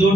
2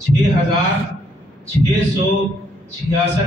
6,666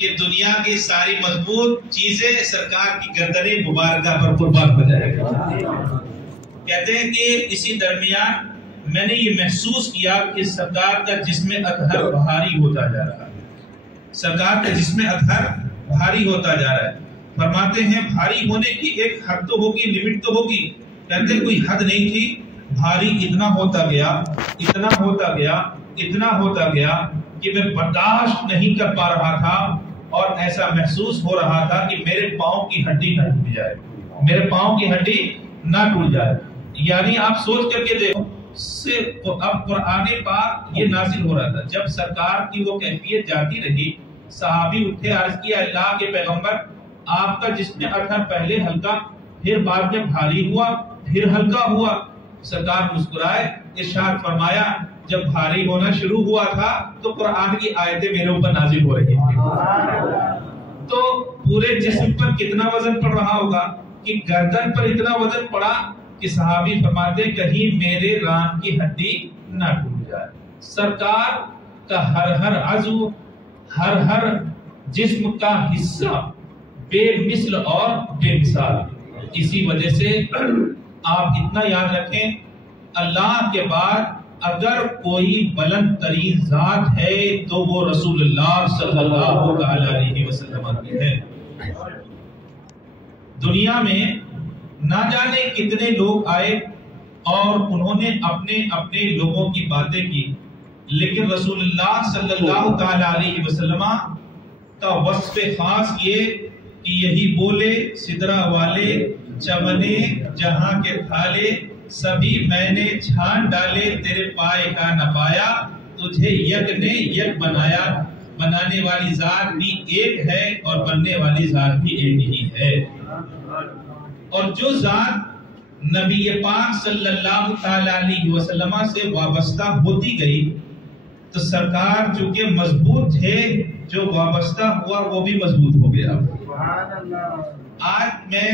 کہ دنیا کی ساری مضبوط چیزیں سرکار کی گردن مبارکہ پر قربان ہو جائے گا. کہتے ہیں کہ اسی درمیان میں نے یہ محسوس کیا کہ سرکار کا جسم اطہر بھاری ہوتا جا رہا ہے. سرکار کا جسم اطہر بھاری ہوتا جا رہا ہے. فرماتے ہیں بھاری ہونے کی ایک حد تو ہوگی, لمٹ تو ہوگی. کہتے ہیں کوئی حد نہیں تھی, بھاری اتنا ہوتا گیا, اتنا ہوتا گیا, اتنا ہوتا گیا کہ میں برداشت نہیں کر پا رہا تھا, اور ایسا محسوس ہو رہا تھا کہ میرے پاؤں کی ہڈی نہ ٹوٹ جائے, میرے پاؤں کی ہڈی نہ ٹوٹ جائے. یعنی آپ سوچ کر کے دیکھو, اب قرآن پاک یہ نازل ہو رہا تھا. جب سرکار کی وہ کیفیت جاتی رہی, صحابی اٹھے, عرض کیا اللہ کے پیغمبر آپ کا جسم اطہر پہلے ہلکا, پھر بعد میں بھاری ہوا, پھر ہلکا ہوا. سرکار مسکرائے, ارشاد فرمایا جب بھاری ہونا شروع ہوا تھا تو قرآن کی آیتیں میرے اوپر نازل ہو رہی تھی. تو پورے جسم پر کتنا وزن پڑ رہا ہوگا کہ گردن پر اتنا وزن پڑا کہ صحابی فرماتے کہیں میرے ران کی ہڈی نہ ٹوٹ جائے. سرکار کا ہر عضو, ہر جسم کا حصہ بے مثل اور بے مثال. اسی وجہ سے آپ اتنا یاد رکھیں, اللہ کے بعد اگر کوئی بلند ترین ذات ہے تو وہ رسول اللہ صلی اللہ علیہ وسلم کی ہے. دنیا میں نہ جانے کتنے لوگ آئے اور انہوں نے اپنے اپنے لوگوں کی باتیں کی, لیکن رسول اللہ صلی اللہ علیہ وسلم کا وصف خاص یہ کہ یہی بولے سدرا والے چمنے جہاں کے تھالے, سبھی میں نے چھان ڈالے تیرے پائے کا نہ پایا, تجھے یک نے یک بنایا, بنانے والی ذات بھی ایک ہے اور بننے والی ذات بھی ایک ہی ہے. اور جو ذات نبی پاک صلی اللہ تعالی علیہ وسلم سے وابستہ ہوتی گئی تو سرکار چونکہ مضبوط تھے, جو وابستہ ہوا وہ بھی مضبوط ہو گیا. آج میں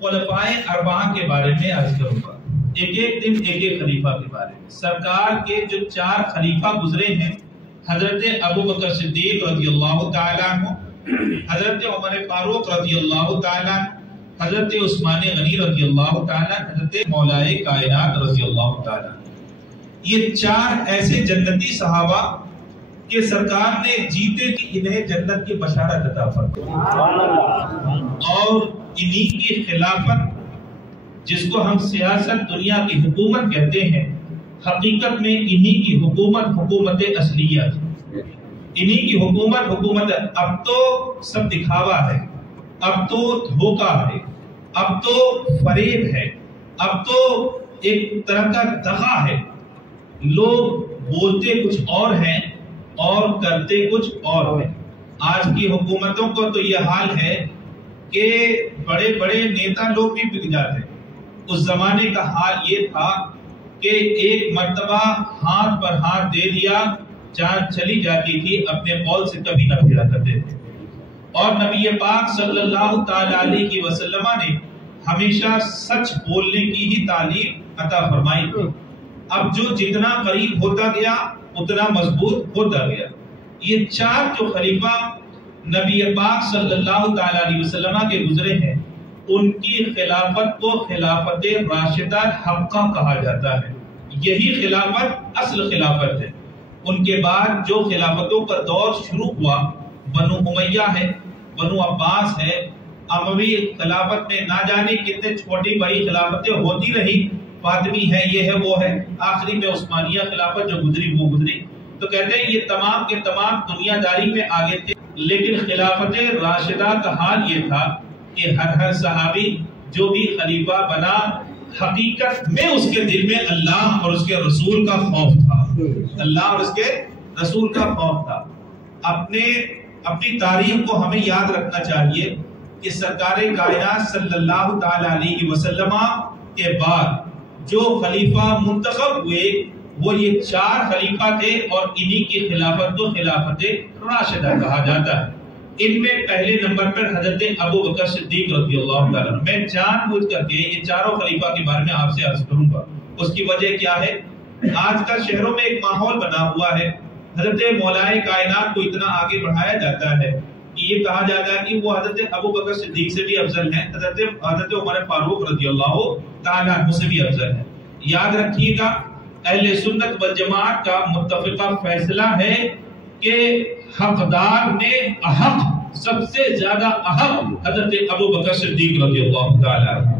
خلفائے اربعہ کے بارے میں عرض کروں گا, ایک ایک دن ایک ایک خلیفہ کے بارے میں. سرکار کے جو 4 خلیفہ گزرے ہیں, حضرت ابوبکر صدیق رضی اللہ تعالیٰ عنہ, حضرت عمر فاروق رضی اللہ تعالیٰ, حضرت عثمان غنی رضی اللہ تعالیٰ, حضرت مولائے کائنات رضی اللہ تعالیٰ. یہ 4 ایسے جنتی صحابہ کہ سرکار نے جیتے کہ انہیں جنت کی بشارت عطا فرمائی, اور انہی کی خلافت جس کو ہم سیاست دنیا کی حکومت کہتے ہیں, حقیقت میں انہی کی حکومت اصلیہ تھی. انہی کی حکومت. اب تو سب دکھاوا ہے, اب تو دھوکہ ہے, اب تو فریب ہے, اب تو ایک طرح کا دغا ہے. لوگ بولتے کچھ اور ہیں اور کرتے کچھ اور ہیں. آج کی حکومتوں کو تو یہ حال ہے کہ بڑے بڑے نیتا لوگ بھی بک جاتے. اس زمانے کا حال یہ تھا کہ ایک مرتبہ ہاتھ پر ہاتھ دے دیا, جان چلی جاتی تھی, اپنے قول سے کبھی نہ پھرا کرتے تھے. اور نبی پاک صلی اللہ تعالی علیہ وسلم نے ہمیشہ سچ بولنے کی ہی تعلیم عطا فرمائی تھی. اب جو جتنا قریب ہوتا گیا اتنا مضبوط ہوتا گیا. یہ 4 جو خلیفہ نبی پاک صلی اللہ تعالی علیہ وسلم کے گزرے ہیں, ان کی خلافت کو خلافت راشدہ حقہ کہا جاتا ہے. یہی خلافت اصل خلافت ہے. ان کے بعد جو خلافتوں کا دور شروع ہوا, بنو امیہ ہے, بنو عباس ہے, اموی خلافت میں نہ جانے کتنے چھوٹی بڑی خلافتیں ہوتی رہی, فاطمی ہے, یہ ہے وہ ہے, آخری میں عثمانیہ خلافت جو گزری وہ گزری. تو کہتے ہیں یہ تمام کے تمام دنیا داری میں آگے تھے, لیکن خلافت راشدہ کا حال یہ تھا کہ ہر صحابی جو بھی خلیفہ بنا, حقیقت میں اس کے دل میں اللہ اور اس کے رسول کا خوف تھا. اللہ اور اس کے رسول کا خوف تھا. اپنی تاریخ کو ہمیں یاد رکھنا چاہیے کہ سرکار کائنات صلی اللہ تعالی علیہ وسلم کے بعد جو خلیفہ منتخب ہوئے وہ یہ 4 خلیفہ تھے, اور انہی کی خلافت کو خلافت راشدہ کہا جاتا ہے. ان میں پہلے نمبر پر حضرت ابوبکر صدیق رضی اللہ تعالیٰ. میں جان بوجھ کر کے یہ 4 خلیفہ کے بارے میں آپ سے عرض کروں گا. اس کی وجہ کیا ہے؟ آج کل شہروں میں ایک ماحول بنا ہوا ہے, حضرت مولائے کائنات کو اتنا آگے بڑھایا جاتا ہے یہ کہا جاتا ہے کہ وہ حضرت ابو بکر صدیق سے بھی افضل ہیں، حضرت عمر فاروق رضی اللہ تعالیٰ عنہ سے بھی افضل ہیں۔ یاد رکھیے گا اہل سنت والجماعت کا متفقہ فیصلہ ہے کہ حقدار میں احق، سب سے زیادہ احق حضرت ابو بکر صدیق رضی اللہ تعالیٰ عنہ۔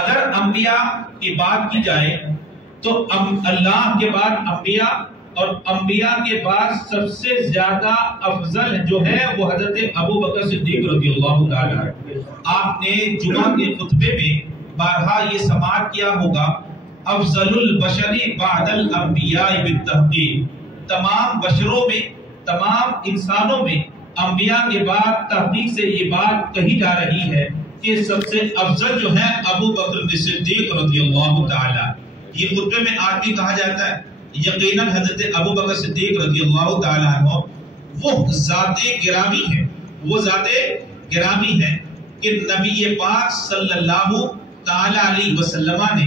اگر انبیاء کی بات کی جائے تو اللہ کے بعد انبیاء، اور انبیاء کے بعد سب سے زیادہ افضل جو ہے وہ حضرت ابو بکر صدیق رضی اللہ تعالیٰ عنہ۔ آپ نے جمعہ کے خطبے میں بارہا یہ سماعت کیا ہوگا، افضل البشر بعد الانبیاء بالتحقیق، تمام بشروں میں، تمام انسانوں میں انبیاء کے بعد تحقیق سے یہ بات کہی جا رہی ہے کہ سب سے افضل جو ہے ابو بکر صدیق رضی اللہ تعالیٰ۔ یہ خطبے میں آج بھی کہا جاتا ہے یقیناً حضرت ابو بکر صدیق رضی اللہ تعالیٰ عنہ وہ ذات گرامی ہے، وہ ذات گرامی ہے کہ نبی پاک صلی اللہ تعالیٰ علیہ وسلم نے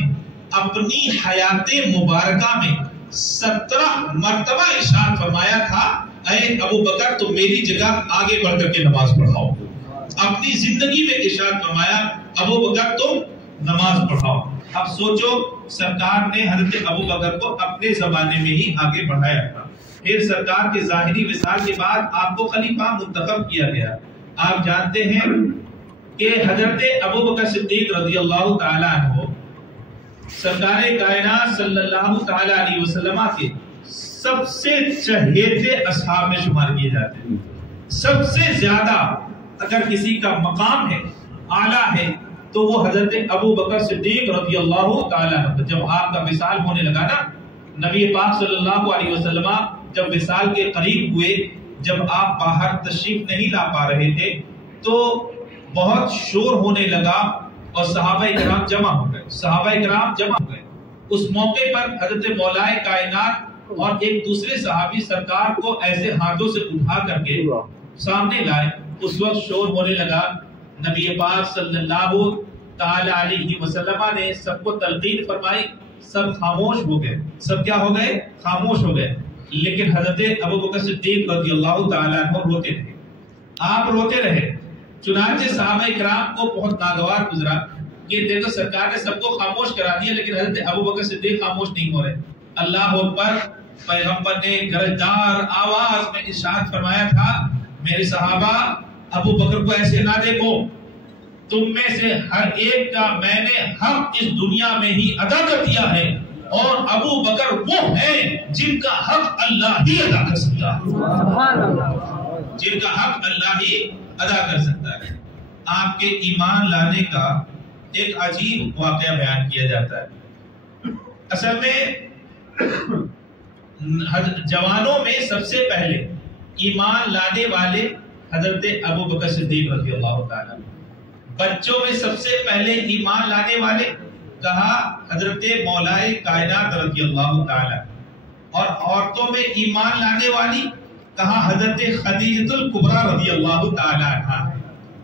اپنی حیات مبارکہ میں 17 مرتبہ ارشاد فرمایا تھا اے ابو بکر تم میری جگہ آگے بڑھ کر کے نماز پڑھاؤ۔ اپنی زندگی میں ارشاد فرمایا ابو بکر تم نماز پڑھاؤ۔ اب سوچو سرکار نے حضرت ابو بکر کو اپنے زمانے میں ہی آگے بڑھایا تھا، پھر سرکار کے ظاہری وصال کے بعد آپ کو خلیفہ منتخب کیا گیا۔ آپ جانتے ہیں کہ حضرت ابو بکر صدیق رضی اللہ تعالیٰ عنہ سرکار کائنات صلی اللہ تعالیٰ علیہ وسلم کے سب سے چہیتے اصحاب میں شمار کیے جاتے ہیں۔ سب سے زیادہ اگر کسی کا مقام ہے، اعلیٰ ہے، تو وہ حضرت ابو بکر صدیق رضی اللہ تعالیٰ عنہ۔ جب آپ کا وصال ہونے لگا نا، نبی پاک صلی اللہ علیہ وسلم جب وصال کے قریب ہوئے، جب آپ باہر تشریف نہیں لا پا رہے تھے تو بہت شور ہونے لگا اور صحابہ کرام جمع ہو گئے، اس موقع پر حضرت مولائے کائنات اور ایک دوسرے صحابی سرکار کو ایسے ہاتھوں سے اٹھا کر کے سامنے لائے۔ اس وقت شور ہونے لگا، نبی پاک صلی اللہ تعالی علیہ وسلم نے سب کو تلقین فرمائی، سب خاموش ہو گئے۔ سب کیا ہو گئے؟ خاموش ہو گئے۔ لیکن حضرت ابو بکر صدیق رضی اللہ تعالیٰ عنہ روتے رہے، آپ روتے رہے۔ چنانچہ صحابہ کرام کو بہت ناگوار گزرا کہ دیکھو سرکار نے سب کو خاموش کرا دیا لیکن حضرت ابو بکر صدیق خاموش نہیں ہو رہے۔ اللہ اکبر، پیغمبر نے گرجدار آواز میں ارشاد فرمایا تھا میرے صحابہ ابو بکر کو ایسے نہ دیکھو، تم میں سے ہر ایک کا میں نے حق اس دنیا میں ہی ادا کر دیا ہے، اور ابو بکر وہ ہیں جن کا حق اللہ ہی ادا کر سکتا ہے، جن کا حق اللہ ہی ادا کر سکتا ہے۔ آپ کے ایمان لانے کا ایک عجیب واقعہ بیان کیا جاتا ہے۔ اصل میں جوانوں میں سب سے پہلے ایمان لانے والے حضرت ابو بکر صدیق رضی اللہ تعالیٰ، بچوں میں سب سے پہلے ایمان لانے والے کہا حضرت مولائے کائنات رضی اللہ تعالیٰ، اور عورتوں میں ایمان لانے والی کہا حضرت خدیجہ الکبریٰ رضی اللہ تعالیٰ عنہ۔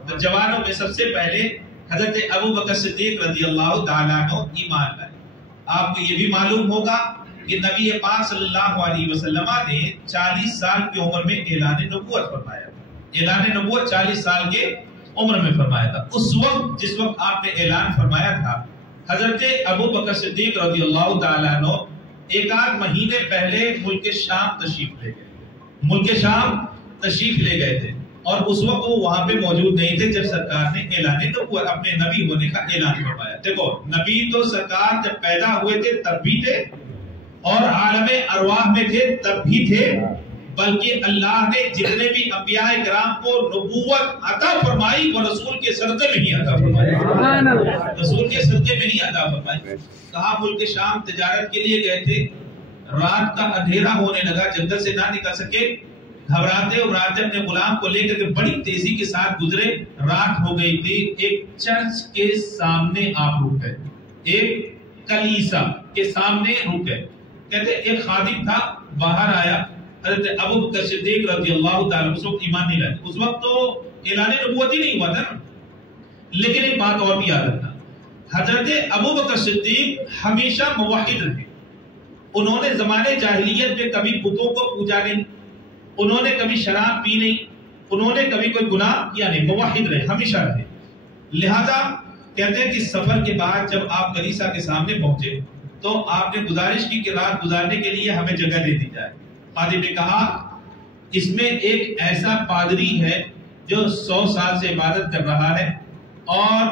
تو جوانوں میں سب سے پہلے حضرت ابو بکر صدیق رضی اللہ تعالیٰ عنہ ایمان لائے۔ آپ کو یہ بھی معلوم ہوگا کہ نبی پاک صلی اللہ علیہ وسلم نے 40 سال کی عمر میں اعلان نبوت فرمایا۔ اعلان نبوت 40 سال کے عمر میں فرمایا تھا۔ اس وقت جس وقت آپ نے اعلان فرمایا تھا، حضرت ابو بکر صدیق رضی اللہ تعالیٰ عنہ ایک آدھ مہینے پہلے ملک شام تشریف لے گئے، ملک شام تشریف لے گئے تھے، اور اس وقت وہ وہاں پہ موجود نہیں تھے جب سرکار نے اعلان نبوت اپنے نبی ہونے کا اعلان فرمایا۔ دیکھو نبی تو سرکار جب پیدا ہوئے تھے تب بھی تھے، اور عالم ارواح میں تھے تب بھی تھے، بلکہ اللہ نے جتنے بھی انبیاء کرام کو نبوت عطا فرمائی وہ رسول کے صدقے میں ہی عطا فرمائی، رسول کے صدقے میں ہی عطا فرمائی۔ کہا ملک شام تجارت کے لیے گئے تھے، رات کا اندھیرا ہونے لگا، جنگل سے نہ نکل سکے، گھبراتے اپنے غلام کو لے کر کے بڑی تیزی کے ساتھ گزرے، رات ہو گئی تھی، ایک چرچ کے سامنے آپ رک گئے، ایک کلیسا کے سامنے رک گئے۔ کہتے ایک خادم تھا باہر آیا، حضرت ابو بکر صدیق رضی اللہ تعالیٰ اس وقت ایمان نہیں لائے، اس وقت تو اعلان نبوت ہی نہیں ہوا تھا نا، لیکن ایک بات اور بھی یاد رکھنا، حضرت ابو بکر صدیق ہمیشہ موحد رہے، انہوں نے زمانے جاہلیت میں کبھی بتوں کو پوجا نہیں، انہوں نے کبھی شراب پی نہیں، انہوں نے کبھی کوئی گناہ کیا نہیں، موحد رہے، ہمیشہ رہے۔ لہذا کہتے ہیں کہ سفر کے بعد جب آپ کلیسا کے سامنے پہنچے تو آپ نے گزارش کی کہ رات گزارنے کے لیے ہمیں جگہ دے دی جائے۔ خادم نے کہا اس میں ایک ایسا پادری ہے جو 100 سال سے عبادت کر رہا ہے اور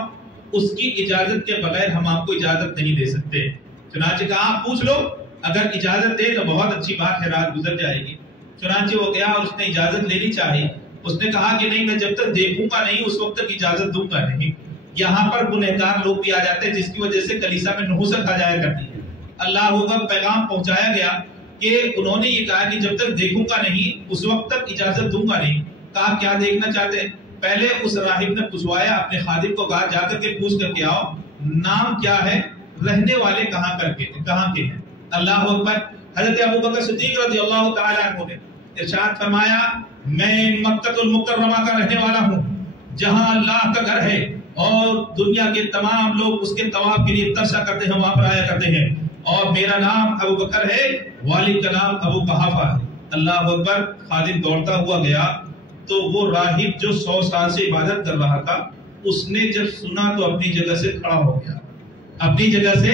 اس کی اجازت کے بغیر ہم آپ کو اجازت نہیں دے سکتے۔ چنانچہ کہا آپ پوچھ لو، اگر اجازت دے تو بہت اچھی بات ہے، رات گزر جائے گی۔ چنانچہ وہ گیا اور اس نے اجازت لینی چاہی۔ اس نے کہا کہ نہیں، میں جب تک دیکھوں گا نہیں اس وقت تک اجازت دوں گا نہیں۔ یہاں پر گنہگار لوگ بھی آ جاتے ہیں جس کی وجہ سے کلیسا میں نحوست آ جایا کرتی ہے۔ اللہ کا پیغام پہنچایا گیا کہ انہوں نے یہ کہا کہ جب تک دیکھوں گا نہیں اس وقت تک اجازت دوں گا نہیں۔ کہا کیا دیکھنا چاہتے ہیں؟ پہلے اس راہب نے پوچھوایا اپنے خادم کو، کہا جا کر کے پوچھ کر کے آؤ نام کیا ہے، رہنے والے کہاں کے ہیں۔ اللہ اکبر۔ حضرت ابوبکر صدیق رضی اللہ تعالی عنہ نے ارشاد فرمایا میں مکہ المکرمہ کا رہنے والا ہوں جہاں اللہ کا گھر ہے اور دنیا کے تمام لوگ اس کے طواف کے لیے ترسا کرتے ہیں، وہاں پر آیا کرتے ہیں، اور میرا نام ابو بکر ہے، والد کا نام ابو قحافہ ہے۔ اللہ اکبر۔ خادم دوڑتا ہوا گیا تو وہ راہب جو 100 سال سے عبادت کر رہا تھا اس نے جب سنا تو اپنی جگہ سے کھڑا ہو گیا، اپنی جگہ سے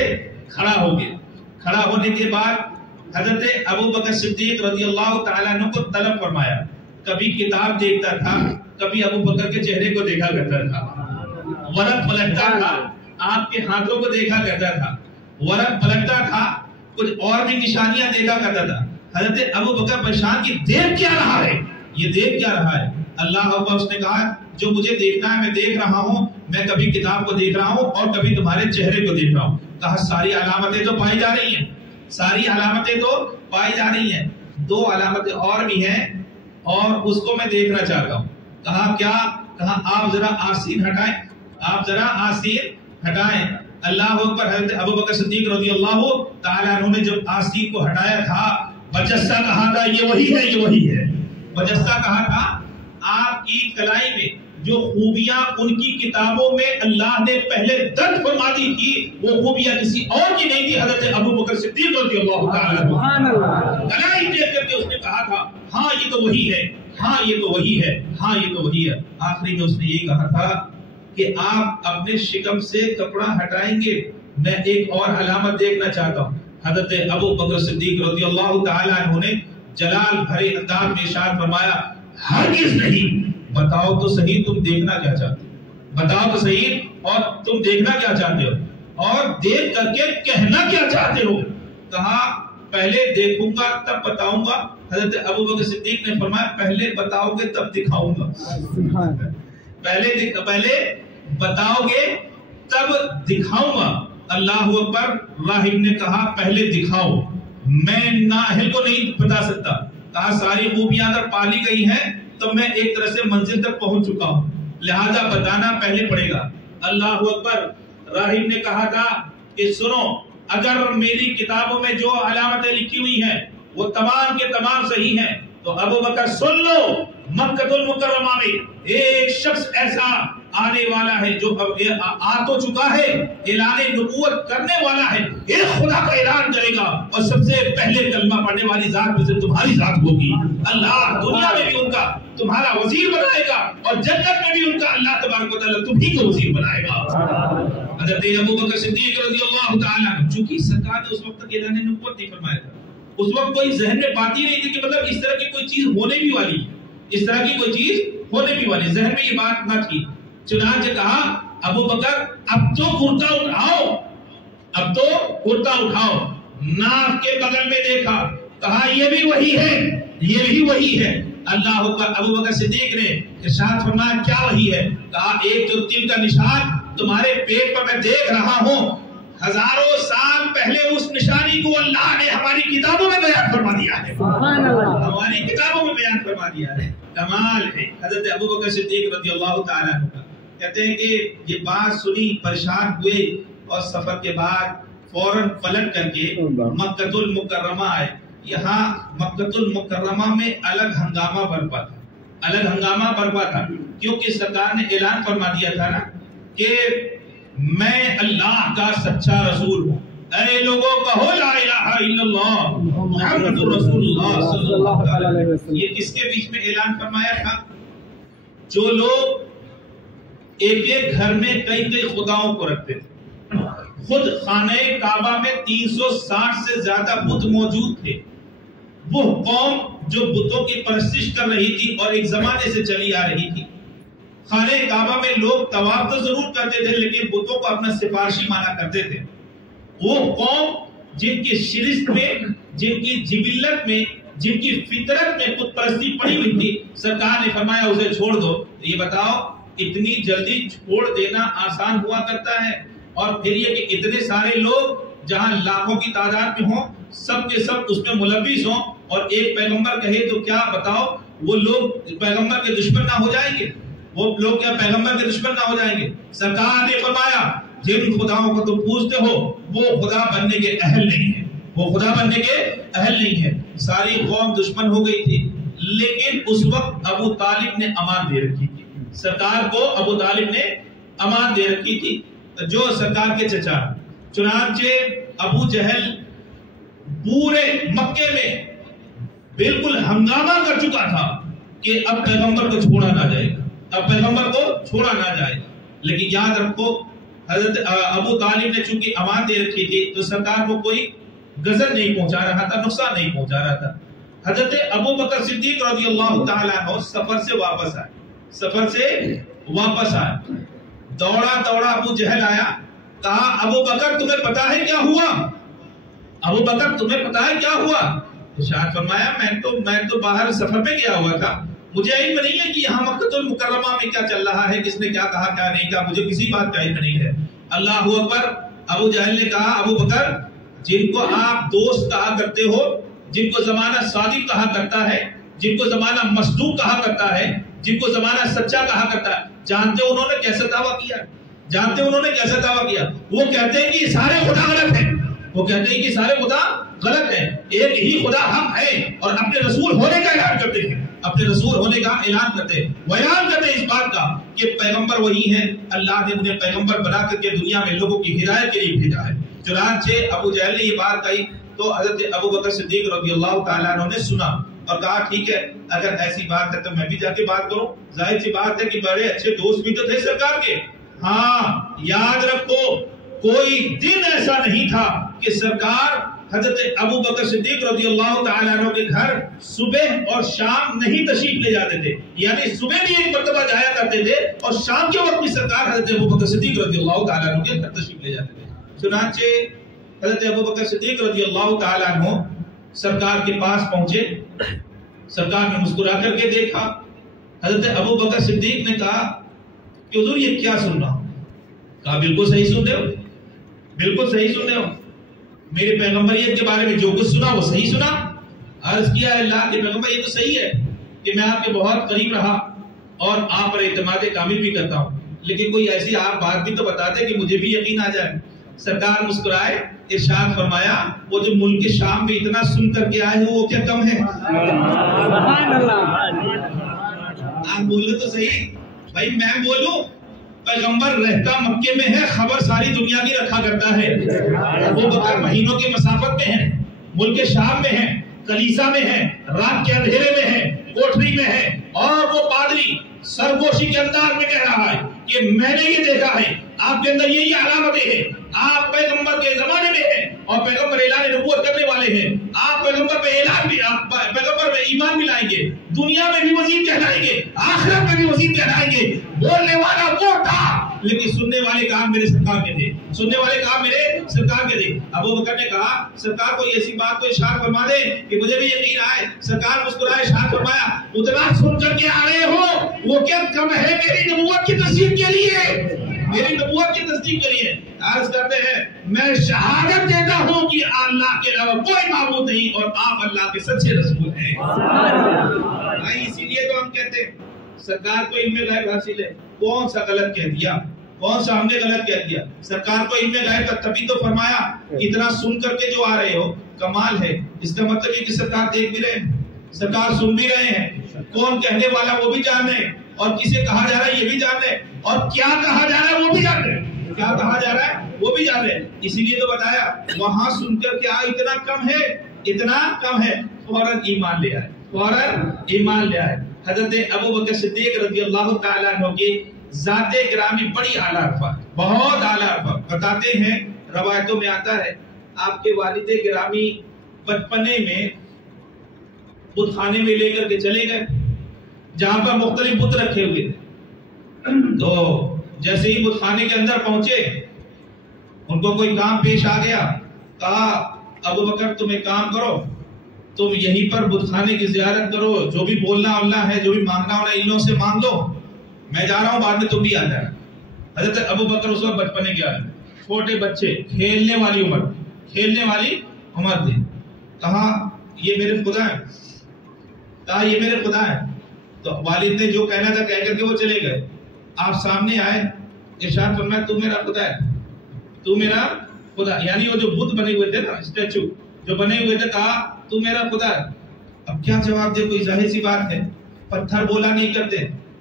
کھڑا ہو گیا۔ کھڑا ہونے کے بعد حضرت ابو بکر صدیق رضی اللہ تعالیٰ عنہ کو طلب فرمایا۔ کبھی کتاب دیکھتا تھا، کبھی ابو بکر کے چہرے کو دیکھا کرتا تھا، ورق پلٹتا تھا، آپ کے ہاتھوں کو دیکھا کرتا تھا، ورق پلٹتا تھا، کچھ اور بھی نشانیاں دیکھا کرتا تھا۔ حضرت ابو بکر پریشان کی دیکھ کیا رہا ہے، یہ دیکھ کیا رہا ہے؟ اللہ اکبر۔ اس نے کہا جو مجھے دیکھنا ہے میں دیکھ رہا ہوں، میں کبھی کتاب کو دیکھ رہا ہوں اور کبھی تمہارے چہرے کو دیکھ رہا ہوں۔ کہا ساری علامتیں تو پائی جا رہی ہیں، ساری علامتیں تو پائی جا رہی ہیں، 2 علامتیں اور بھی ہیں اور اس کو میں دیکھنا چاہتا ہوں۔ کہا کیا؟ کہا آپ ذرا آستین ہٹائیں، آپ ذرا آستین ہٹائیں۔ اللہ اکبر۔ حضرت ابو بکر صدیق رضی اللہ تعالیٰ عنہ نے جب آستین کو ہٹایا تھا بجسہ کہا تھا یہ وہی ہے، یہ وہی ہے۔ بجسہ کہا تھا آپ کی کلائی میں جو خوبیاں ان کی کتابوں میں اللہ نے پہلے درج فرما دی تھی وہ خوبیاں کسی اور کی نہیں تھی، حضرت ابو بکر صدیق رضی اللہ تعالیٰ عنہ کلائی دیکھ کر کے اس نے کہا تھا ہاں یہ تو وہی ہے، ہاں یہ تو وہی ہے، ہاں یہ تو وہی ہے۔ آخری میں اس نے یہ کہا تھا کہ آپ اپنے شکم سے کپڑا ہٹائیں گے، میں ایک اور علامت دیکھنا چاہتا ہوں۔ حضرت ابو بکر صدیق رضی اللہ تعالیٰ عنہ نے جلال بھرے انداز میں ارشاد فرمایا ہرگز نہیں، بتاؤ تو صحیح تم دیکھنا کیا چاہتے ہو، بتاؤ تو صحیح اور تم دیکھنا کیا چاہتے ہو اور دیکھ کر کے کہنا کیا چاہتے ہو۔ کہا پہلے دیکھوں گا تب بتاؤں گا۔ حضرت ابو بکر صدیق نے فرمایا پہلے بتاؤ گے تب دکھاؤں گا، پہلے بتاؤ گے تب دکھاؤں گا۔ اللہ اکبر۔ راہب نے کہا پہلے دکھاؤ، میں نااہل کو نہیں بتا سکتا۔ کہا ساری خوبیاں اگر پالی گئی ہیں تو میں ایک طرح سے منزل تک پہنچ چکا ہوں، لہذا بتانا پہلے پڑے گا۔ اللہ اکبر۔ راہب نے کہا تھا کہ سنو اگر میری کتابوں میں جو علامتیں لکھی ہوئی ہیں وہ تمام کے تمام صحیح ہیں تو ابو بکر سن لو مکہ المکرمہ میں ایک شخص ایسا آنے والا ہے جو آ تو چکا ہے، اعلان نبوت کرنے والا ہے، ایک خدا کا اعلان کرے گا اور سب سے پہلے کلمہ پڑھنے والی ذات میں سے تمہاری ذات ہوگی۔ اللہ دنیا میں بھی ان کا تمہارا وزیر بنائے گا اور جنت میں بھی ان کا اللہ تبارک و تعالیٰ تمہیں کو وزیر بنائے گا۔ حضرت ابو بکر صدیق رضی اللہ تعالیٰ عنہ، چونکہ سرکار نے اس وقت تک اعلان نبوت نہیں فرمایا تھا، اس وقت کوئی ذہن میں بات ہی نہیں تھی کہ مطلب اس طرح کی کوئی چیز ہونے بھی والی ہے، اس طرح کی کوئی چیز ہونے بھی والی، ذہن میں یہ بات نہ تھی۔ چنانچہ کہا ابو بکر اب تو کرتا اٹھاؤ، اب تو کرتا اٹھاؤ۔ ناف کے بغل میں دیکھا، کہا یہ بھی وہی ہے، یہ بھی وہی ہے۔ اللہ ابو بکر صدیق نے ارشاد فرمایا کیا وہی ہے؟ کہا ایک جو تل کا نشان تمہارے پیٹ پر میں دیکھ رہا ہوں، ہزاروں سال پہلے اس نشانی کو اللہ نے ہماری کتابوں میں بیان فرما دیا ہے، ہماری کتابوں میں بیان فرما دیا ہے۔ کمال ہے حضرت ابو بکر صدیق رضی اللہ تعالیٰ عنہ کا۔ کہتے ہیں کہ یہ بات سنی، پریشان ہوئے اور سفر کے بعد فوراً پلٹ کر کے مکہ المکرمہ آئے۔ یہاں مکہ المکرمہ میں الگ ہنگامہ برپا تھا، الگ ہنگامہ برپا تھا، کیونکہ سرکار نے اعلان فرما دیا تھا نا کہ میں اللہ کا سچا رسول ہوں، اے لوگوں کہو لا الہ الا اللہ محمد رسول اللہ صلی اللہ علیہ وسلم۔ یہ کس کے بیچ میں اعلان فرمایا تھا؟ جو لوگ ایک ایک گھر میں کئی کئی خداؤں کو رکھتے تھے، خود خانہ کعبہ میں 360 سے زیادہ بت موجود تھے، وہ قوم جو بتوں کی پرستش کر رہی تھی اور ایک زمانے سے چلی آ رہی تھی، خانہ کعبہ میں لوگ طواف تو ضرور کرتے تھے لیکن بتوں کو اپنا سفارشی مانا کرتے تھے، وہ قوم جن کی شرست میں، جن کی جبلت میں، جن کی فطرت میں بت پرستی پڑی ہوئی تھی، سرکار نے فرمایا اسے چھوڑ دو۔ یہ بتاؤ اتنی جلدی چھوڑ دینا آسان ہوا کرتا ہے؟ اور پھر یہ کہ اتنے سارے لوگ جہاں لاکھوں کی تعداد میں ہوں، سب کے سب اس میں ملوث ہوں، اور ایک پیغمبر کہے تو کیا بتاؤ وہ لوگ پیغمبر کے دشمن نہ ہو جائیں گے؟ وہ لوگ کیا پیغمبر کے دشمن نہ ہو جائیں گے؟ سرکار نے فرمایا جن خداؤں کو تم پوجتے ہو وہ خدا بننے کے اہل نہیں ہے، وہ خدا بننے کے اہل نہیں ہے۔ ساری قوم دشمن ہو گئی تھی، لیکن اس وقت ابو طالب نے امان دے رکھی تھی، سرکار کو ابو طالب نے امان دے رکھی تھی جو سرکار کے چچا۔ چنانچہ ابو جہل پورے مکے میں بالکل ہنگامہ کر چکا تھا کہ اب پیغمبر کو چھوڑا نہ جائے گا، اب پیغمبر کو چھوڑا نہ جائے گا۔ لیکن یاد رکھو حضرت ابو طالب نے چونکہ امان دے رکھی تھی تو سرکار کو کوئی غضب نہیں پہنچا رہا تھا، نقصان نہیں پہنچا رہا تھا۔ حضرت ابو بکر صدیق رضی اللہ تعالیٰ عنہ سفر سے واپس آئے، سفر سے واپس آئے، دوڑا دوڑا ابو جہل آیا، کہا ابو بکر تمہیں پتا ہے کیا ہوا؟ ابو بکر تمہیں پتا ہے کیا ہوا؟ ارشاد فرمایا میں تو باہر سفر میں گیا ہوا تھا، مجھے علم نہیں ہے کہ یہاں مکہ المکرمہ میں کیا چل رہا ہے، کس نے کیا کہا کیا نہیں کہا، مجھے کسی بات کا علم نہیں ہے۔ اللہ اکبر۔ ابو جہل نے کہا ابو بکر جن کو آپ دوست کہا کرتے ہو، جن کو زمانہ صادق کہا کرتا ہے، جن کو زمانہ مصدوق کہا کرتا ہے، جن کو زمانہ سچا کہا کرتا ہے، جانتے انہوں نے کیسا دعویٰ کیا؟ جانتے انہوں نے کیسا دعویٰ کیا؟ وہ کہتے ہیں کہ سارے خدا غلط ہیں، وہ کہتے ہیں کہ سارے خدا غلط ہیں، ایک ہی خدا حق ہے، اور اپنے رسول ہونے کا اعلان کرتے ہیں، اپنے رسول ہونے کا اعلان کرتے ہیں، وہ اعلان کرتے ہیں اس بات کا کہ پیغمبر وہی ہیں، اللہ نے انہیں پیغمبر بنا کر کے دنیا میں لوگوں کی ہدایت کے لیے بھیجا ہے۔ چنانچہ ابو جہل نے یہ بات کہی تو حضرت ابو بکر صدیق رضی اللہ تعالیٰ عنہ نے سنا اور کہا ٹھیک ہے اگر ایسی بات ہے تو میں بھی جا کے بات کروں، ظاہر سی بات ہے کہ بڑے اچھے دوست بھی تو تھے سرکار کے۔ ہاں یاد رکھو کوئی دن ایسا نہیں تھا کہ سرکار حضرت ابو بکر صدیق رضی اللہ تعالیٰ عنہ کے گھر صبح اور شام نہیں تشریف لے جاتے تھے، یعنی صبح بھی ایک مرتبہ جایا کرتے تھے اور شام کے وقت بھی سرکار حضرت ابو بکر صدیق رضی اللہ تعالیٰ عنہ کے گھر تشریف لے جاتے تھے۔ چنانچہ حضرت ابو بکر صدیق رضی اللہ تعالیٰ عنہ سرکار کے پاس پہنچے، سرکار نے مسکرا کر کے دیکھا، حضرت ابو بکر صدیق نے کہا کہ حضور یہ کیا سن رہا ہوں؟ کہا بالکل صحیح سن رہے ہو، بالکل صحیح سن رہے ہو، میرے پیغمبریت کے بارے میں جو کچھ سنا وہ صحیح سنا۔ عرض کیا اللہ کے پیغمبر یہ تو صحیح ہے کہ میں آپ کے بہت قریب رہا اور آپ پر اعتماد کامل بھی کرتا ہوں، لیکن کوئی ایسی آپ بات بھی تو بتا دیں کہ مجھے بھی یقین آ جائے۔ سرکار مسکرائے، ارشاد فرمایا وہ جو ملک شام میں اتنا سن کر کے آئے ہو وہ کیا کم ہے؟ آپ بولے تو صحیح بھائی، میں بولوں پیغمبر رہتا مکے میں ہے، خبر ساری دنیا کی رکھا کرتا ہے، وہ بکر مہینوں کے مسافت میں ہیں، ملک شام میں ہیں، کلیسا میں ہیں، رات کے اندھیرے میں ہیں، کوٹری میں ہیں، اور وہ پادری سرگوشی کے انداز میں کہہ رہا ہے کہ میں نے یہ دیکھا ہے آپ کے اندر یہی علامتیں ہیں، آپ پیغمبر کے زمانے میں ہیں اور پیغمبر اعلان نبوت کرنے والے ہیں، آپ پیغمبر پہ اعلان بھی، پیغمبر پہ ایمان بھی لائیں گے، دنیا میں بھی مزید کہلائیں گے، آخرت میں بھی مزید کہلائیں گے۔ بولنے والا وہ تھا لیکن سننے والے کام میرے سرکار کے تھے، سننے والے کام میرے سرکار کے تھے۔ ابو بکر نے کہا سرکار کو ایسی بات کو ارشاد فرما دے کہ مجھے بھی یقین آئے۔ سرکار مسکرائے، ارشاد فرمایا اتنا سن کر کے آ رہے ہو وہ کیا کم ہے میری نبوت کی تصدیق کے لیے، میری نبوت کی تصدیق کے لیے؟ عرض کرتے ہیں میں شہادت دیتا ہوں کہ اللہ کے علاوہ کوئی معبود نہیں اور آپ اللہ کے سچے رسول ہیں۔ اسی لیے تو ہم کہتے ہیں سرکار کو علم غیب حاصل ہے، کون سا غلط کہہ دیا، کون سا ہم نے غلط کہہ دیا؟ سرکار کو علم غیب کا تبھی تو فرمایا اتنا سن کر کے جو آ رہے ہو کمال ہے، اس کا مطلب یہ کہ سرکار دیکھ بھی رہے ہیں، سرکار سن بھی رہے ہیں، کون کہنے والا وہ بھی جان رہے ہیں، اور کسے کہا جا رہا ہے یہ بھی جان رہے ہیں، اور کیا کہا جا رہا ہے وہ بھی جان رہے ہیں، کیا کہا جا رہا ہے وہ بھی جان رہے ہیں۔ اسی لیے تو بتایا وہاں سن کر کے اتنا کم ہے، اتنا کم ہے، فوراً ایمان لے آئے، فوراً ایمان لے آئے۔ حضرت ابو بکر صدیق رضی اللہ تعالیٰ عنہ کی ذات گرامی بڑی اعلیٰ رفعت، بہت اعلیٰ رفعت۔ بتاتے ہیں، روایتوں میں آتا ہے، آپ کے والد گرامی بچپنے میں بت خانے میں لے کر کے چلے گئے، جہاں پر مختلف بت رکھے ہوئے تھے۔ تو جیسے ہی بت خانے کے اندر پہنچے، ان کو کوئی کام پیش آ گیا، کہا ابو بکر تم ایک کام کرو، تم یہیں پر بت خانے کی زیارت کرو، جو بھی بولنا اللہ ہے، جو بھی مانگنا ہونا ان لوگوں سے مانگ لو، میں جا رہا ہوں، بعد میں تم بھی آ جانا۔ حضرت ابو بکر اس وقت بچپنے کے عالم، چھوٹے بچے، کھیلنے والی عمر تھی۔ کہا یہ میرے خدا ہے، کہا یہ میرے خدا ہے۔ تو والد نے جو کہنا تھا کہہ کر کے وہ چلے گئے۔ آپ سامنے آئے، ارشاد فرمایا تو میرا خدا ہے، تو میرا خدا، یعنی وہ جو بت بنے ہوئے تھے نا، اسٹیچو جو بنے ہوئے تھے، کہا تو میرا خدا ہے۔ اب کیا جواب دے؟ کوئی ظاہر سی بات ہے، پتھر بولا نہیں کرتے،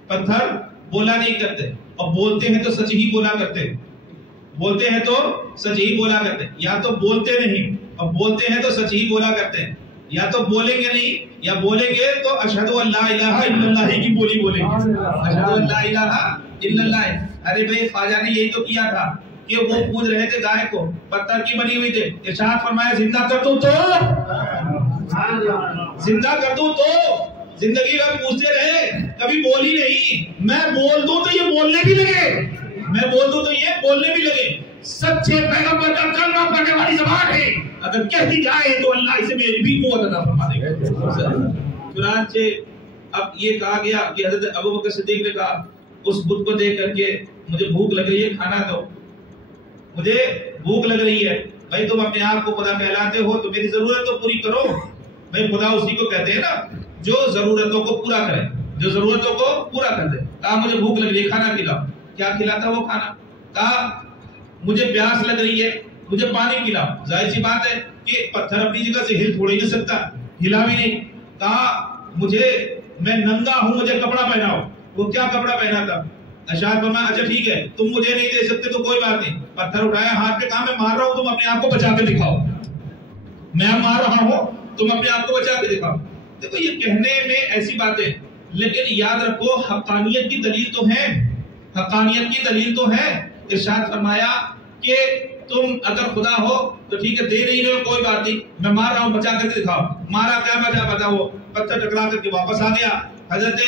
پتھر بولا نہیں کرتے، اور بولتے ہیں تو سچ ہی بولا کرتے، بولتے ہیں تو سچ ہی بولا کرتے، یا تو بولتے نہیں اور بولتے ہیں تو سچ ہی بولا کرتے ہیں، یا تو بولیں گے نہیں، یا بولیں گے تو اشہد ان لا الہ الا اللہ کی بولی بولیں گے، اشہد ان لا الہ الا اللہ۔ ارے بھائی خواجہ نے یہی تو کیا تھا کہ وہ پوج رہے تھے گائے کو، پتھر کی بنی ہوئی تھے، ارشاد فرمایا زندہ کر دوں تو، زندہ کر دوں تو، زندگی بھر پوچھتے رہے، کبھی بولی نہیں، میں بول دوں تو یہ بولنے بھی لگے، میں بول دوں تو یہ بولنے بھی لگے۔ سچے پیغمبر کا کلمہ پڑھنے والی زبان ہے، اگر کہتی جائے تو اللہ اسے میری بھی قوت عطا فرما دے گا۔ چنانچہ اب یہ کہا گیا کہ حضرت ابو بکر صدیق نے کہا اس بت کو دیکھ کر کے مجھے بھوک لگ رہی ہے، کھانا دو، مجھے بھوک لگ رہی ہے۔ بھائی تم اپنے آپ کو خدا کہلاتے ہو تو میری ضرورت تو پوری کرو۔ بھائی خدا اسی کو کہتے ہیں نا جو ضرورتوں کو پورا کرے، جو ضرورتوں کو پورا کر دے۔ کہا مجھے بھوک لگ رہی ہے، کھانا کھلاؤ۔ کیا کھلاتا وہ کھانا؟ کہا مجھے پیاس لگ رہی ہے، مجھے پانی پلاؤ۔ ظاہر سی بات ہے کہ پتھر اپنی جگہ سے ہل تھوڑے نہیں سکتا، ہلا بھی نہیں۔ کہا مجھے، میں ننگا ہوں، مجھے کپڑا پہناؤ۔ وہ کیا کپڑا پہنا تھا؟ ارشاد فرمایا اچھا ٹھیک ہے، تم مجھے نہیں دے سکتے تو کوئی بات نہیں۔ پتھر اٹھایا ہاتھ پہ، کہا میں مار رہا ہوں، تم اپنے آپ کو بچا کے دکھاؤ، میں مار رہا ہوں، تم اپنے آپ کو بچا کے دکھاؤ۔ دیکھو یہ کہنے میں ایسی باتیں، لیکن یاد رکھو حقانیت کی دلیل تو ہے، حقانیت کی دلیل تو ہے۔ ارشاد فرمایا کہ تم اگر خدا ہو تو ٹھیک ہے، دے نہیں رہے ہو کوئی بات نہیں، میں مار رہا ہوں، بچا کر کے دکھاؤ۔ مارا کیا بچا؟ بتاؤ، پتھر ٹکرا کر کے واپس آ گیا۔ حضرت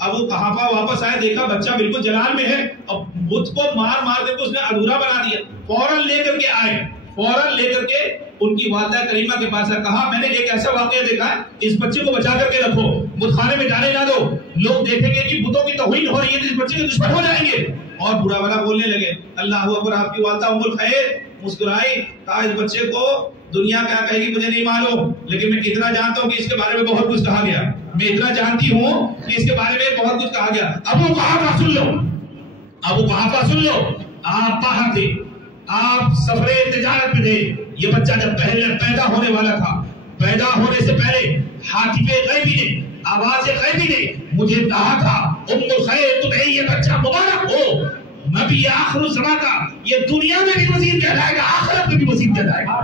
ابو قحافہ واپس آئے، دیکھا بچہ بالکل جلال میں ہے، اور بت کو مار مار کر کے اس نے ادھورا بنا دیا۔ فوراً لے کر کے آئے، فوراً لے کر کے ان کی والدہ کریمہ کے پاس کہا میں نے ایک ایسا واقعہ دیکھا ہے، اس بچے کو بچا کر کے رکھو، بت خانے میں جانے نہ دو، لوگ دیکھیں گے کہ بتوں کی توہین ہو رہی ہے، اس بچے کے دشمن ہو جائیں گے۔ اور برا بھلا بولنے لگے۔ اللہ اکبر۔ آپ کی والدہ ام الخیر مسکرائی، کہا اس بچے کو دنیا کیا کہے گی مجھے نہیں معلوم، لیکن میں اتنا جانتا ہوں کہ اس کے بارے میں بہت کچھ کہا گیا، میں اتنا جانتی ہوں کہ اس کے بارے میں بہت کچھ کہا گیا۔ ابو قحافہ سن لو، ابو قحافہ سن لو، آپ باہر تھے، آپ سفر تجارت میں تھے، یہ بچہ جب پہلے پیدا ہونے والا تھا، پیدا ہونے سے پہلے حاتف غیبی نے، آواز غیبی نے مجھے کہا تھا ام الخیر تمہیں یہ بچہ مبارک ہو، نبی آخر الزمان کا، یہ دنیا میں بھی وزیر کہلائے گا، آخرت میں بھی وزیر کہلائے گا،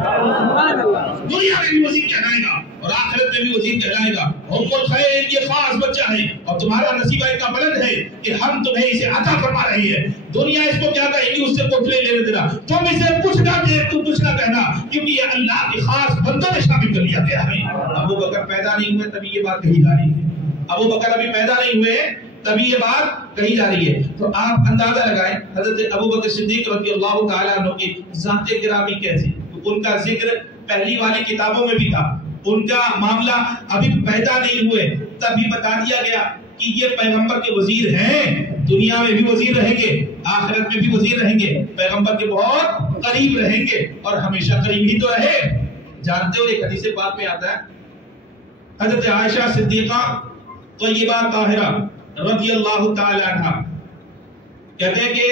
دنیا میں بھی وزیر کہلائے گا اور آخرت میں بھی وزیر کہلائے گا۔ ام الخیر یہ خاص بچہ ہے اور تمہارا نصیب اتنا بلند ہے کہ ہم تمہیں اسے عطا فرما رہے ہیں۔ دنیا اس کو کیا کہے گی؟ اس سے کچھ نہیں لینے دینا، تم اسے کچھ نہ دے، تم کچھ نہ کہنا، کیونکہ یہ اللہ کے خاص بندوں میں شامل کر لیا گیا ہے۔ ابو بکر پیدا نہیں ہوئے تبھی یہ بات کہی جا رہی ہے، ابو بکر ابھی پیدا نہیں ہوئے تبھی یہ بات کہی جا رہی ہے۔ تو آپ اندازہ لگائیں حضرت ابو بکر صدیق رضی اللہ تعالیٰ عنہ کی ذات گرامی کیسی، ان کا ذکر پہلی والی کتابوں میں بھی تھا، ان کا معاملہ ابھی پیدا نہیں ہوئے تبھی بتا دیا گیا کہ یہ پیغمبر کے وزیر ہیں، دنیا میں بھی وزیر رہیں گے، آخرت میں بھی وزیر رہیں گے، پیغمبر کے بہت قریب رہیں گے اور ہمیشہ قریب ہی تو رہے۔ جانتے ہو ایک حدیث پاک میں آتا ہے حضرت عائشہ صدیقہ طیبہ طاہرہ رضی اللہ تعالی عنہ کہتے ہیں کہ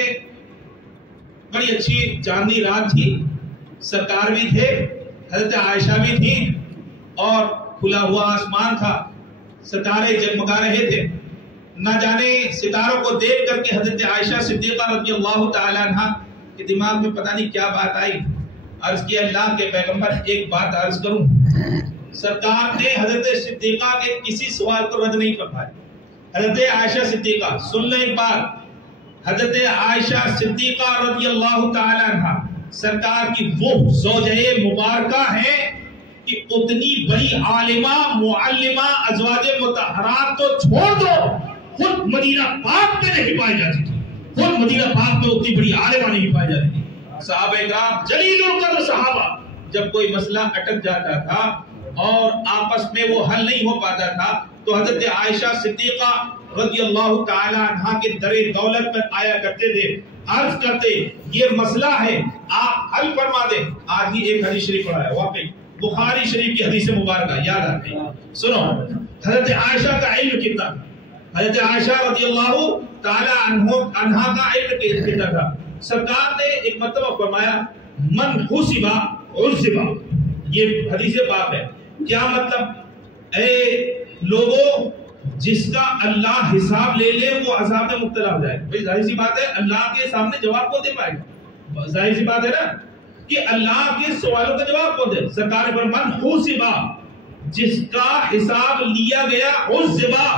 بڑی اچھی چاندنی رات تھی، سرکار بھی تھے، حضرت عائشہ بھی تھی اور کھلا ہوا آسمان تھا، ستارے جگمگا رہے تھے۔ نہ جانے ستاروں کو دیکھ کر کے حضرت عائشہ صدیقہ رضی اللہ تعالی عنہ کے دماغ میں پتہ نہیں کیا بات آئی، عرض کیا اللہ کے پیغمبر ایک بات عرض کروں۔ سرکار نے حضرت صدیقہ کے کسی سوال کو رد نہیں فرمایا، حضرت عائشہ صدیقہ، سن لیں ایک بات، حضرت عائشہ صدیقہ رضی اللہ تعالی عنہ سرکار کی وہ زوجہ مبارکہ ہیں کہ اتنی بڑی عالمہ معلمہ ازواج مطہرات تو چھوڑ دو، خود مدینہ پاک میں نہیں پائی جاتی تھی، خود مدینہ پاک میں اتنی بڑی عالمہ نہیں پائی جاتی تھی۔ صحابہ اکرام جلیل القدر صحابہ، جب کوئی مسئلہ اٹک جاتا تھا اور آپس میں وہ حل نہیں ہو پاتا تھا تو حضرت عائشہ صدیقہ رضی اللہ تعالی عنہ کے در دولت پر آیا کرتے تھے، عرض کرتے یہ مسئلہ ہے آپ حل فرما دیں۔ آج ہی ایک حدیث شریف پڑھا ہے، واقعی بخاری شریف کی حدیث مبارکہ یاد آ گئی، سنو حضرت عائشہ کا علم کتنا، حضرت عائشہ رضی اللہ تعالی عنہ کا علم کتنا تھا۔ سرکار نے ایک مرتبہ فرمایا من حسبا عذبا، یہ حدیث پاک ہے، کیا مطلب؟ اے لوگوں جس کا اللہ حساب لے لے وہ عذاب میں مبتلا ہو جائے۔ بھئی ظاہر سی بات ہے اللہ کے سامنے جواب کون دے پائے گا؟ ظاہر سی بات ہے نا کہ اللہ کے سوالوں کا جواب کون دے؟ سرکار نے فرمایا من حسبا، جس کا حساب لیا گیا عذبا،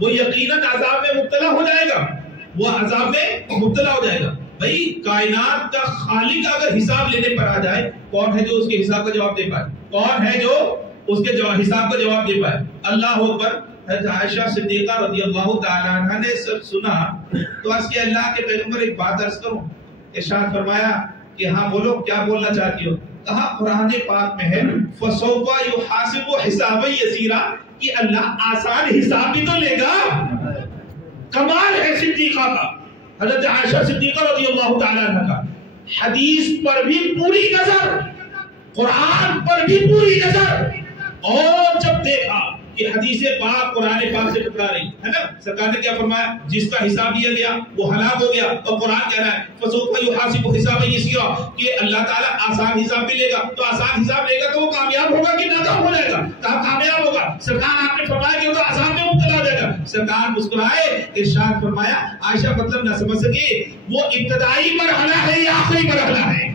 وہ یقیناً عذاب میں مبتلا ہو جائے گا، وہ عذاب میں مبتلا ہو جائے گا۔ بھئی کائنات کا خالق اگر حساب لینے پر آ جائے، کون ہے جو اس کے حساب کا جواب دے پائے؟ کون ہے جو اس کے حساب کا جواب دے پائے؟ اللہ اکبر۔ حضرت عائشہ صدیقہ رضی اللہ تعالی عنہ نے سب سنا تو عرض کیا اللہ کے پیغمبر ایک بات عرض کروں؟ ارشاد فرمایا کہ ہاں بولو، کیا بولنا چاہتی ہو؟ کہا قرآن پاک میں ہے فَسَوْفَ يُحَاسِبُ حِسَابًا يَسِيرًا، کہ اللہ آسان حساب بھی تو لے گا۔ کمال ہے صدیقہ کا، حضرت عائشہ صدیقہ رضی اللہ تعالی عنہ کا، حدیث پر بھی پوری نظر، قرآن پر بھی پوری نظر، اور جب دیکھا کہ حدیث پاک قرآن پاک سے ٹکرا رہی ہے نا، سرکار نے کیا فرمایا؟ جس کا حساب لیا گیا وہ ہلاک ہو گیا، اور قرآن کہہ رہا ہے فَسَوْفَ يُحَاسِبُ حِسَابًا يَسِيرًا، کہ اللہ تعالیٰ آسان حساب بھی لے گا، تو آسان حساب لے گا تو وہ کامیاب ہوگا کہ ناکام ہو جائے گا؟ کہا کامیاب ہوگا۔ سرکار آپ نے فرمایا کہ وہ تو آسان میں مبتلا ہو جائے گا۔ سرکار مسکرائے، ارشاد فرمایا عائشہ مطلب نہ سمجھ سکے وہ ابتدائی مرحلہ ہے یا آخری مرحلہ ہے؟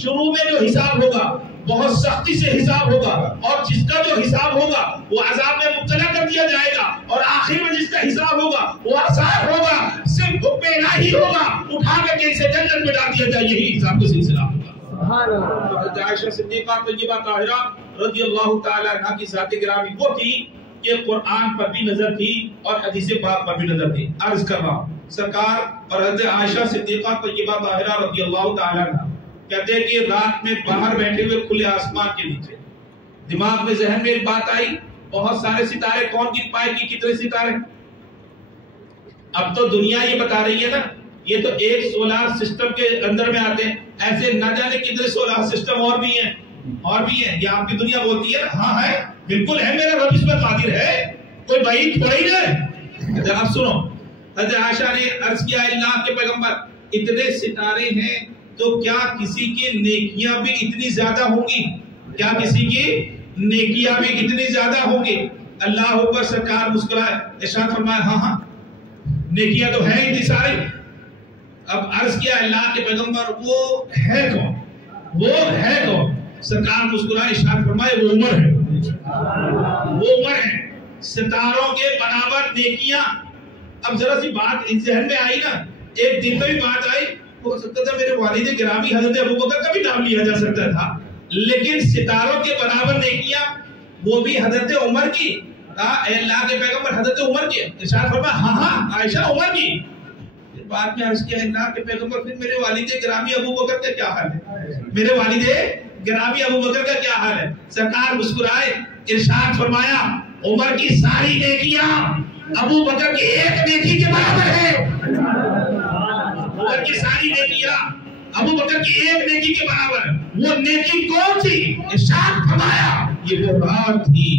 شروع میں جو حساب ہوگا بہت سختی سے حساب ہوگا، اور جس کا جو حساب ہوگا وہ عذاب میں مبتلا کر دیا جائے گا، اور آخر میں جس کا حساب ہوگا وہ آسان ہوگا، صرف حکم الہی ہوگا، اٹھا کے اسے جنت میں ڈال دیا جائے، یہی حساب کا سلسلہ ہوگا۔ حضرت عائشہ صدیقہ طیبہ طاہرہ رضی اللہ تعالی عنہ کی ذات گرامی وہ تھی کہ قرآن پر بھی نظر تھی اور حدیث پاک پر بھی نظر تھی۔ عرض کر رہا ہوں سرکار اور حضرت عائشہ صدیقہ طیبہ طاہرہ رضی اللہ تعالی عنہ کہتے ہیں کہ رات میں باہر بیٹھے ہوئے کھلے آسمان کے نیچے دماغ میں ذہن میں ایک بات آئی، بہت سارے ستارے کون گن پائے گی؟ کتنے ستارے؟ اب تو دنیا یہ بتا رہی ہے نا، یہ تو ایک سولار سسٹم کے اندر میں آتے ہیں، ایسے نہ جانے کتنے سولار سسٹم اور بھی ہیں، اور بھی ہیں۔ یہ آپ کی دنیا بولتی ہے نا، ہاں ہے، بالکل ہے، میرا رب اس پر قادر ہے، کوئی بعید تھوڑا ہی ہے۔ اب سنو، حضرت عائشہ نے عرض کیا اللہ کے پیغمبر اتنے ستارے ہیں تو کیا کسی کی نیکیاں بھی اتنی زیادہ ہوں گی؟ کیا کسی کی نیکیاں بھی اتنی زیادہ ہوں گی؟ اللہ اکبر۔ سرکار مسکرائے، ارشاد فرمایا ہاں ہاں نیکیاں تو ہیں اتنی ساری۔ اب عرض کیا اللہ کے پیغمبر وہ ہے کون؟ وہ ہے کون؟ سرکار مسکرائے، ارشاد فرمائے وہ عمر ہے، وہ عمر ہے، ستاروں کے برابر نیکیاں۔ اب ذرا سی بات اس ذہن میں آئی نا، ایک دن میں بھی بات آئی، ہو سکتا تھا میرے والد گرامی حضرت ابوبکر کا بھی نام لیا جا سکتا تھا، لیکن ستاروں کے برابر نیکیاں وہ بھی حضرت عمر کی۔ اے اللہ کے پیغمبر حضرت عمر کی؟ ارشاد فرمایا ہاں ہاں عائشہ عمر کی۔ بعد میں عرض کیا اللہ کے پیغمبر پھر میرے والد گرامی ابوبکر کا کیا حال ہے؟ میرے والد گرامی ابوبکر کا کیا حال ہے؟ سرکار مسکرائے، ارشاد فرمایا عمر کی ساری نیکیاں ابوبکر کی ایک نیکی کے برابر ہے۔ عمر کی ساری نیکیاں ابوبکر کی ایک نیکی کے برابر ہے۔ وہ نیکی کون سی؟ ارشاد فرمایا یہ وہ رات تھی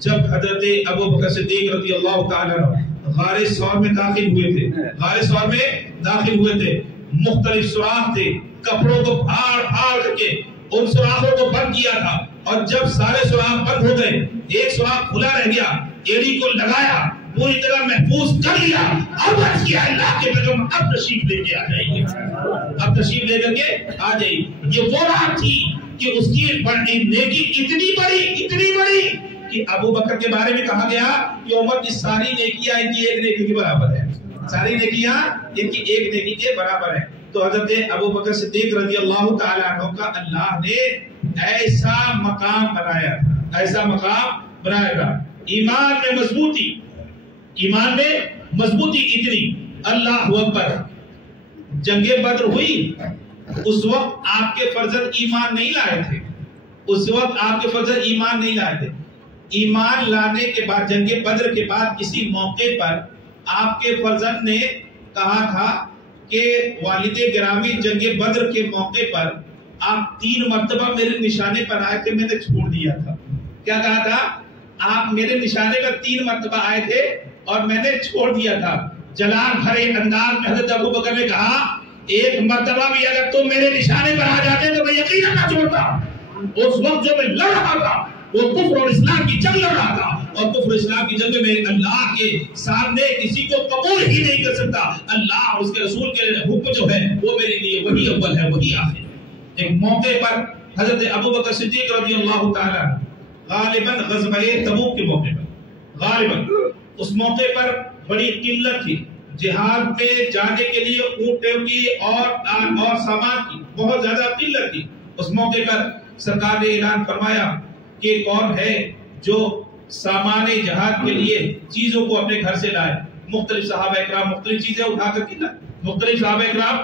جب حضرت ابوبکر صدیق رضی اللہ تعالی عنہ غار ثور میں داخل ہوئے تھے، غار ثور میں داخل ہوئے تھے، مختلف سوراخ تھے، کپڑوں کو پھاڑ پھاڑ کر کے ان سوراخوں کو بند کیا تھا، اور جب سارے سوراخ بند ہو گئے ایک سوراخ کھلا رہ گیا، ایڑی کو لگایا، پوری طرح محفوظ کر لیا، اب عرض کیا اللہ کے پیغمبر اب تشریف لے کے آ جائیے، اب تشریف لے کر کے آ جائیے۔ یہ وہ رات تھی کہ اس کی نیکی اتنی بڑی کہ ابو بکر کے بارے میں کہا گیا کہ عمر کی ساری نیکیاں ان کی ایک نیکی کے برابر ہے، ساری نیکیاں ان کی ایک نیکی کے برابر ہیں. تو حضرت ابو بکر صدیق رضی اللہ تعالیٰ عنہ کا اللہ نے ایسا مقام بنایا تھا، ایسا مقام بنایا تھا. ایمان میں مضبوطی، ایمان میں مضبوطی اتنی. اللہ اکبر. جنگ بدر ہوئی، اس وقت آپ کے فرزند ایمان نہیں لائے تھے، اس وقت آپ کے فرزند ایمان نہیں لائے تھے. ایمان لانے کے بعد جنگ بدر کے بعد کسی موقع پر آپ کے فرزند نے کہا تھا کہ والد گرامی جنگ بدر کے موقع پر آپ 3 مرتبہ میرے نشانے پر آئے تھے، میں نے چھوڑ دیا تھا. کیا کہا تھا؟ آپ میرے نشانے پر 3 مرتبہ آئے تھے اور میں نے چھوڑ دیا تھا. جلال بھرے انداز میں حضرت ابو بکر نے کہا ایک مرتبہ بھی اگر تم میرے نشانے پر آ جاتے تو میں یقیناً نہ چھوڑتا. اس وقت جو میں لڑ رہا تھا وہ کفر اور اسلام کی جنگ لڑ رہا تھا، اور کفر اسلام کی جنگ میں اللہ کے سامنے کسی کو قبول ہی نہیں کر سکتا. اللہ اس کے رسول کے حکم جو ہے وہ میرے لیے وہی اول ہے وہی آخر. ایک موقع پر حضرت ابو بکر صدیق رضی اللہ تعالیٰ غالباً غزوہ تبوک کے موقع پر، غالباً اس موقع پر بڑی قلت تھی. جہاد میں جانے کے لیے اونٹوں کی اور سامان کی بہت زیادہ قلت تھی. اس موقع پر سرکار نے اعلان فرمایا کہ کون ہے جو سامان جہاد کے لیے چیزوں کو اپنے گھر سے لائے. مختلف صحابہ اکرام مختلف چیزیں اٹھا کر کے لائے. مختلف صحابہ اکرام.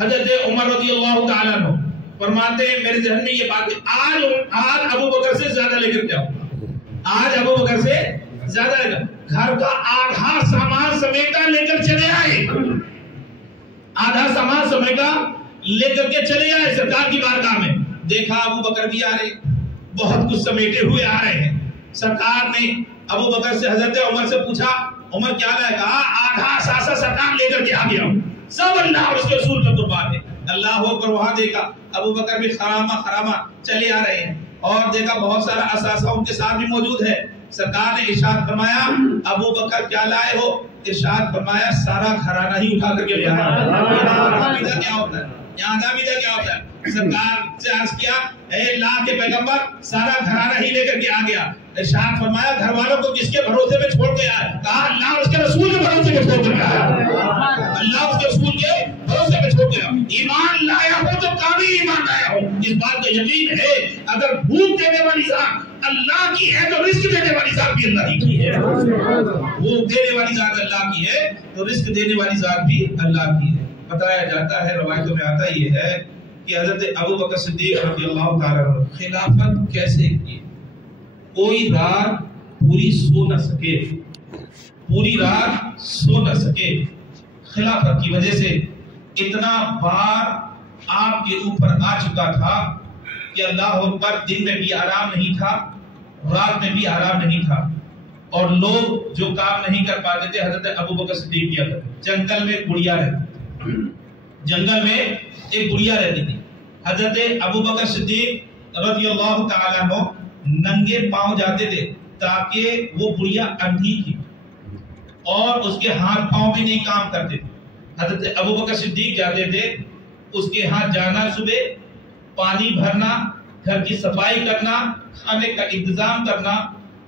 حضرت عمر رضی اللہ تعالیٰ عنہ فرماتے ہیں میرے ذہن میں یہ بات ہے آج ابو بکر سے زیادہ لے کر کے آؤں، آج ابو بکر سے زیادہ لے کر گھر کا آدھا سامان سمیٹا لے کر چلے آئے، آدھا سامان سمیٹا لے کر کے چلے آئے سرکار کی بارگاہ میں. دیکھا ابو بکر بھی آ رہے، بہت کچھ سمیٹے ہوئے آ رہے ہیں. سرکار نے ابو بکر سے حضرت عمر سے پوچھا عمر کیا لائے؟ کہا آدھا ساسا سرکار لے کر کے آ گیا ہوں، سب اللہ اور اس کے رسول کا قربان ہے. اللہ اکبر. وہاں دیکھا ابو بکر بھی خرامہ چلے آ رہے ہیں، اور دیکھا بہت سارا اثاثہ ان کے ساتھ بھی موجود ہے. سرکار نے ارشاد فرمایا ابو بکر کیا لائے ہو؟ ارشاد فرمایا سارا گھرانہ ہی اٹھا کر کے لے آیا. کیا ہوتا ہے یہاں دامیدہ کیا ہوتا ہے؟ سرکار سے عرض کیا اے اللہ کے پیغمبر سارا گھرانہ ہی لے کر کے آ گیا. ارشاد فرمایا گھر والوں کو کس کے بھروسے میں چھوڑ کے آیا؟ کہا اللہ اس کے رسول کے بھروسے میں چھوڑ کر آیا. اللہ اس کے رسول کے بھروسے میں چھوڑ گیا. ایمان لایا ہو تو کامل ایمان لایا ہو. اس بات کا یقین ہے اگر بھوک دینے والی ذات اللہ کی ہے تو رزق دینے والی ذات بھی اللہ ہی کی ہے. بھوک دینے والی ذات اللہ کی ہے تو رزق دینے والی ذات بھی اللہ کی ہے. بتایا جاتا ہے روایتوں میں آتا یہ ہے کہ حضرت ابو بکر صدیق رضی اللہ تعالیٰ عنہ خلافت کیسے کی؟ کوئی رات پوری سو نہ سکے، پوری رات سو نہ سکے. خلافت کی وجہ سے اتنا بار آپ کے اوپر آ چکا تھا کہ اللہ اکبر دن میں بھی آرام نہیں تھا، رات میں بھی آرام نہیں تھا. اور لوگ جو کام نہیں کر پاتے تھے حضرت ابو بکر صدیق کیا کرتے. جنگل میں گڑیا رہتی، جنگل میں ایک گڑیا رہتی تھی. حضرت ابو بکر صدیق رضی اللہ تعالیٰ عنہ ننگے پاؤں جاتے تھے تاکہ وہ گڑیا اندھی تھی اور اس کے ہاتھ پاؤں بھی نہیں کام کرتے تھے. حضرت ابو بکر صدیق جاتے تھے، اس کے ہاتھ جانا، صبح پانی بھرنا، گھر کی صفائی کرنا، کھانے کا انتظام کرنا،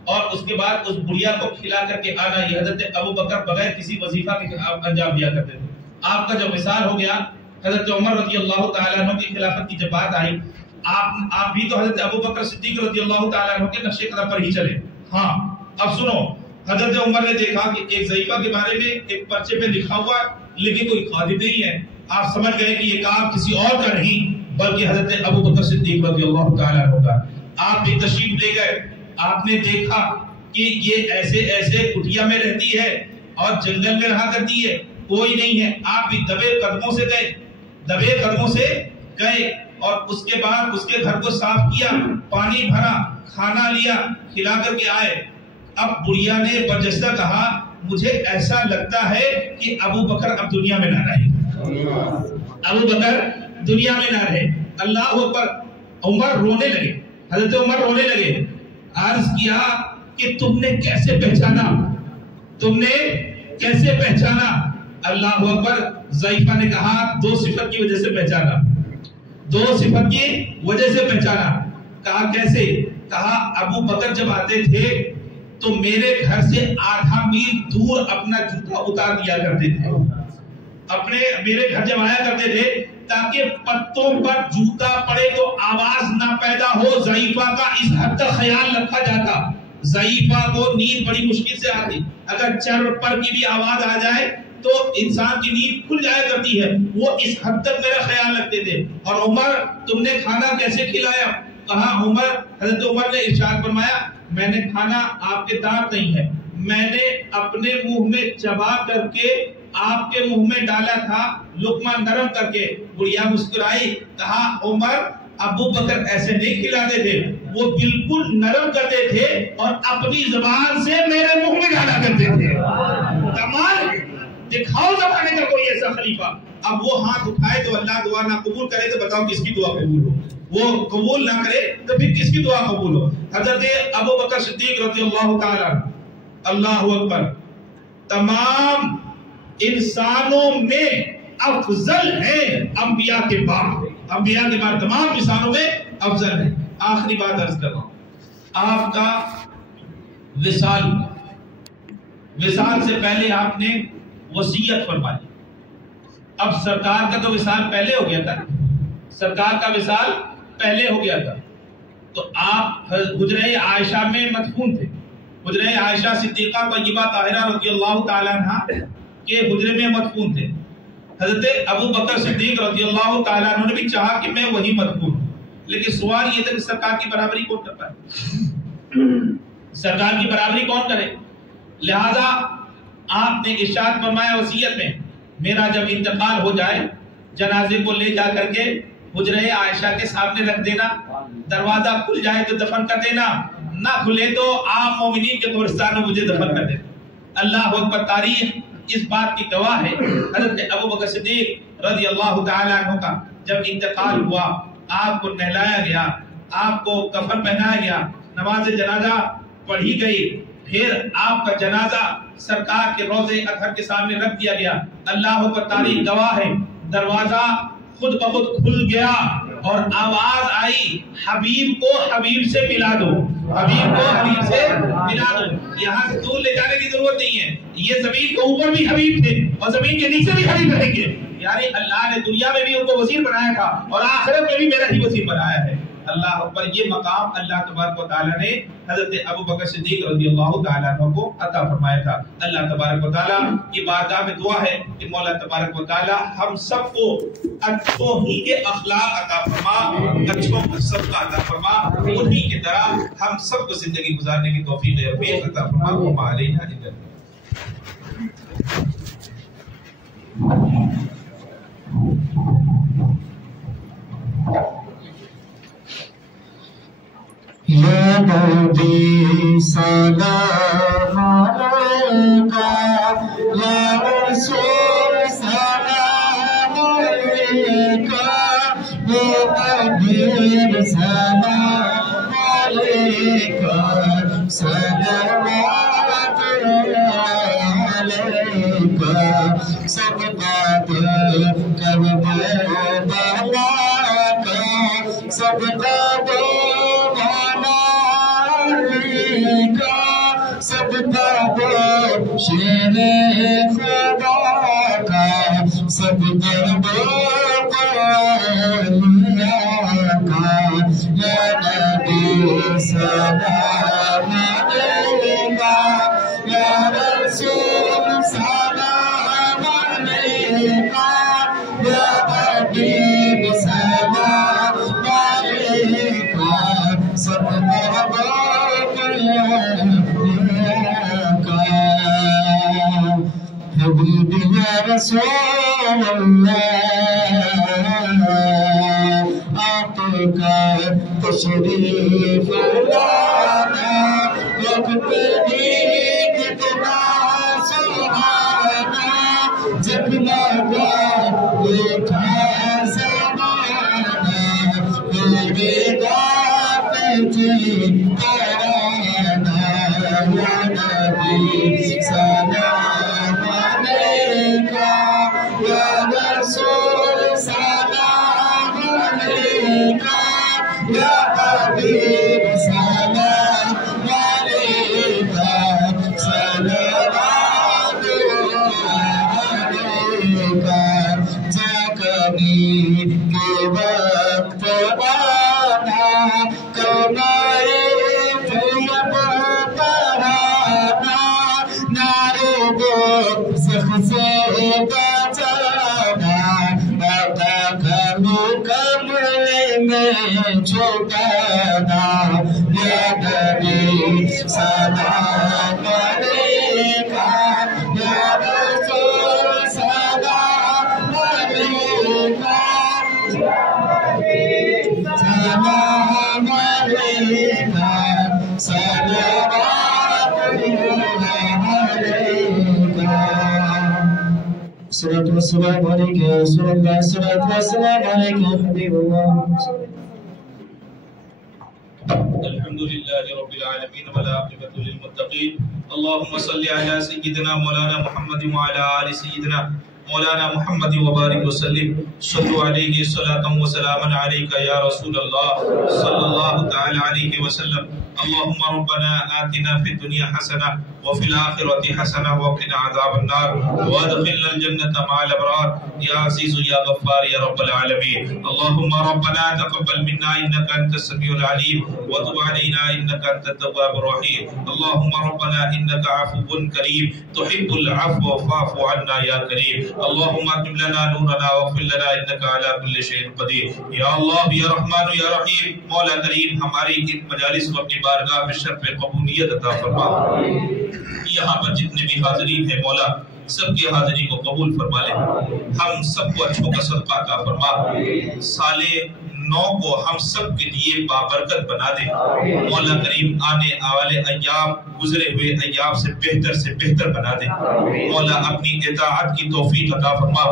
اور اس کے بعد اس گڑیا کو کھلا کر کے آنا. یہ حضرت ابو بکر بغیر کسی وظیفہ کے انجام دیا کرتے تھے. آپ کا جو مثال ہو گیا حضرت عمر رضی اللہ تعالیٰ عنہ کی خلافت کی جب بات آئی، آپ بھی تو حضرت ابو بکر صدیق رضی اللہ تعالیٰ عنہ کے نقش قدم پر ہی چلے. ہاں اب سنو، حضرت عمر نے دیکھا کہ ایک ضعیفہ کے بارے میں ایک پرچے پہ لکھا ہوا لیکن کوئی خادم نہیں ہے. آپ سمجھ گئے کہ یہ کام کسی اور کا نہیں بلکہ حضرت ابو بکر صدیق رضی اللہ تعالیٰ عنہ کا. آپ بھی تشریف لے گئے، آپ نے دیکھا کہ یہ ایسے ایسے کٹیا میں رہتی ہے اور جنگل میں رہا کرتی ہے، کوئی نہیں ہے. آپ بھی دبے قدموں سے گئے، دبے قدموں سے گئے اور اس کے بعد اس کے گھر کو صاف کیا، پانی بھرا، کھانا لیا، کھلا کر کے آئے. اب بڑھیا نے برجستہ کہا مجھے ایسا لگتا ہے کہ ابو بکر اب دنیا میں نہ رہے، ابو بکر دنیا میں نہ رہے. اللہ اکبر. عمر رونے لگے، حضرت عمر رونے لگے. عرض کیا کہ تم نے کیسے پہچانا، تم نے کیسے پہچانا؟ اللہ اکبر. ضعیفہ نے کہا 2 صفت کی وجہ سے پہچانا، 2 صفت کی وجہ سے پہچانا. کہا کیسے؟ کہا ابو بکر جب آتے تھے تو میرے گھر سے 8 میل دور اپنا جوتا اتار دیا کرتے تھے، میرے گھر جب آیا کرتے تھے تاکہ پتوں پر جوتا پڑے تو آواز نہ پیدا ہو۔ ضعیفہ کا اس حد تک خیال رکھا جاتا، ضعیفہ کو نیند بڑی مشکل سے آتی، اگر چر پر کی بھی آواز آ جائے تو انسان کی نیند کھل جایا کرتی ہے، وہ اس حد تک میرا خیال رکھتے تھے۔ اور عمر تم نے کھانا کیسے کھلایا؟ کہا عمر، حضرت عمر نے ارشاد فرمایا میں نے کھانا آپ کے دانت نہیں ہے، میں نے اپنے منہ میں چبا کر کے آپ کے منہ میں ڈالا تھا، لقمہ نرم کر کے۔ بڑھیا مسکرائی، کہا عمر ابو بکر ایسے نہیں کھلاتے تھے، وہ بالکل نرم کرتے تھے اور اپنی زبان سے میرے منہ میں ڈالا کرتے تھے۔ کمال، دکھاؤ زمانے کا کوئی ایسا خلیفہ۔ اب وہ ہاتھ اٹھائے تو اللہ دعا نہ قبول کرے تو بتاؤ کس کی دعا قبول ہو؟ وہ قبول نہ کرے تو پھر کس کی دعا قبول ہو؟ حضرت ابو بکر صدیق رضی اللہ تعالیٰ، اللہ اکبر، تمام انسانوں میں افضل ہے انبیاء کے بعد، انبیاء کے بعد تمام انسانوں میں افضل ہے۔ آخری بات عرض کر رہا ہوں، آپ کا وصال سے پہلے آپ نے وصیت فرمائی۔ اب سرکار کا تو وصال پہلے ہو گیا تھا، سرکار کا وصال پہلے ہو گیا تھا، تو آپ حجرہ عائشہ میں مدفون تھے، حجرہ عائشہ صدیقہ طیبہ طاہرہ رضی اللہ تعالیٰ عنہ کے حجرے میں مدفون تھے۔ حضرت ابو بکر صدیق رضی اللہ تعالیٰ عنہ نے بھی چاہا کہ میں وہی مدفون ہوں، لیکن سوال یہ تھا کہ سرکار کی برابری کون کرتا ہے؟ سرکار کی برابری کون کرے؟ لہذا آپ نے ارشاد فرمایا وصیت میں، میرا جب انتقال ہو جائے جنازے کو لے جا کر کے حجرہ عائشہ کے سامنے رکھ دینا، دروازہ کھل جائے تو دفن کر دینا، نہ کھلے تو عام مومنین کے قبرستان میں مجھے دفن کر دینا۔ اللہ اکبر، تاریخ اس بات کی گواہ ہے۔ حضرت ابو بکر صدیق رضی اللہ تعالیٰ عنہ کا جب انتقال ہوا، آپ کو نہلایا گیا، آپ کو کفن پہنایا گیا، نماز جنازہ پڑھی گئی، پھر آپ کا جنازہ سرکار کے روضے اطہر کے سامنے رکھ دیا گیا۔ اللہ اکبر، تاریخ گواہ ہے، دروازہ خود بخود کھل گیا اور آواز آئی حبیب کو حبیب سے ملا دو، حبیب کو حبیب سے ملا دو۔ یہاں سے دور لے جانے کی ضرورت نہیں ہے، یہ زمین کے اوپر بھی حبیب تھے اور زمین کے نیچے بھی حبیب رہیں گے۔ یعنی اللہ نے دنیا میں بھی ان کو وزیر بنایا تھا اور آخرت میں بھی میرا ہی وزیر بنایا ہے۔ اللہ اکبر، یہ مقام اللہ تبارک و تعالیٰ نے حضرت ابو بکر صدیق رضی اللہ تعالیٰ عنہ کو عطا فرمایا تھا۔ اللہ تبارک و تعالیٰ کی بارگاہ میں دعا ہے کہ مولا تبارک و تعالیٰ ہم سب کو اچھوں ہی کے اخلاق عطا فرما، اچھوں کو سب کا عطا فرما، انہی کی طرح ہم سب کو زندگی گزارنے کی توفیق عطا فرما۔ وما علینا الا یا نبی سلام علیکہ، یا رسول سلام علیکہ، یا حبیب سلام علیکہ، صلوات علیکہ، سب بات کر دے بالا کا، سب بات سب کا شیر خدا کا، سب دربار کا، یا نبی سلام علیکہ، یا رسول سلام علیکہ، یا حبیب سلام علیکہ، سب دربار حبیب یا رسول اللہ، آپ کا تشریف لانا وقت بھی کتنا سہانا، جب لگا دیکھا زمانہ میرے گاہ تجھے ترانا، یا نبی سلام علیکہ، یا رسول سلام علیکہ، یا حبیب سلام امید کے وقت آنا کمائے طیب ترانا نعرے دوزخ سے بچانا آقا کا مکمل میں چھپانا یا نبی سلام علیکہ یا رسول سلام علیکہ سلام علیکہ صلوات اللہ علیکہ الصلاة والسلام عليك يا رسول الله الصلاة والسلام عليك يا حبيب الله الحمد لله رب العالمين والعاقبة للمتقين اللهم صل على سيدنا مولانا محمد وعلى آل سيدنا مولانا محمد وبارك وسلم صلوا عليه صلاة وسلاما عليك يا رسول الله صلى الله تعالى عليه وسلم اللهم ربنا آتنا في الدنيا حسنة وفي الآخرة حسنة وقنا عذاب النار وادخلنا الجنة مع الأبرار يا عزيز يا غفار يا رب العالمين اللهم ربنا تقبل منا إنك أنت السميع العليم وتب علينا إنك أنت التواب الرحيم اللهم ربنا إنك عفو كريم تحب العفو فاعف عنا يا كريم اللهم أتم لنا نورنا واغفر لنا إنك على كل شيء قدير يا الله يا رحمن يا رحيم مولا کریم ہماری ان مجالس کو اپنی بارگاہ میں شرف قبولیت عطا فرما یہاں پر جتنے بھی حاضرین ہیں مولا سب کی حاضری کو قبول فرما لے ہم سب کو اچھوں کا صدقہ عطا فرما سال نو کو ہم سب کے لیے بابرکت بنا دے مولا کریم آنے والے ایام گزرے ہوئے ایام سے بہتر بنا دے مولا اپنی اطاعت کی توفیق عطا فرما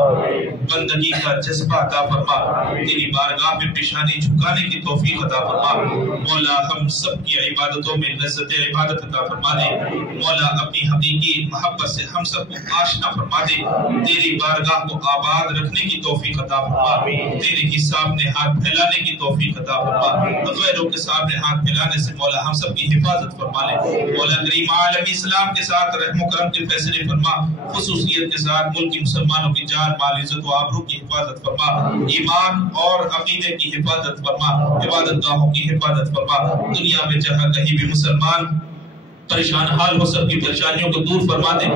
بندگی کا جذبہ عطا فرما تیری بارگاہ میں پیشانی جھکانے کی توفیق عطا فرما مولا ہم سب کی عبادتوں میں لذت عبادت عطا فرما دے مولا اپنی حقیقی محبت سے ہم سب کو آشنا فرما دے تیری بارگاہ کو آباد رکھنے کی توفیق عطا فرما تیرے ہی سامنے ہاتھ پھیلانے کی توفیق عطا فرما غیروں کے سامنے ہاتھ پھیلانے سے مولا ہم سب کی حفاظت فرما لے مولا کریم عالم اسلام کے ساتھ رحم و کرم کے فیصلے فرما خصوصیت کے ساتھ ملک کی مسلمانوں کی جان مال عزت و آبرو کی حفاظت فرما ایمان اور عقیدے کی حفاظت فرما عبادت گاہوں کی حفاظت فرما دنیا میں جہاں کہیں بھی مسلمان پریشان حال ہو سب کی پریشانیوں کو دور فرما دے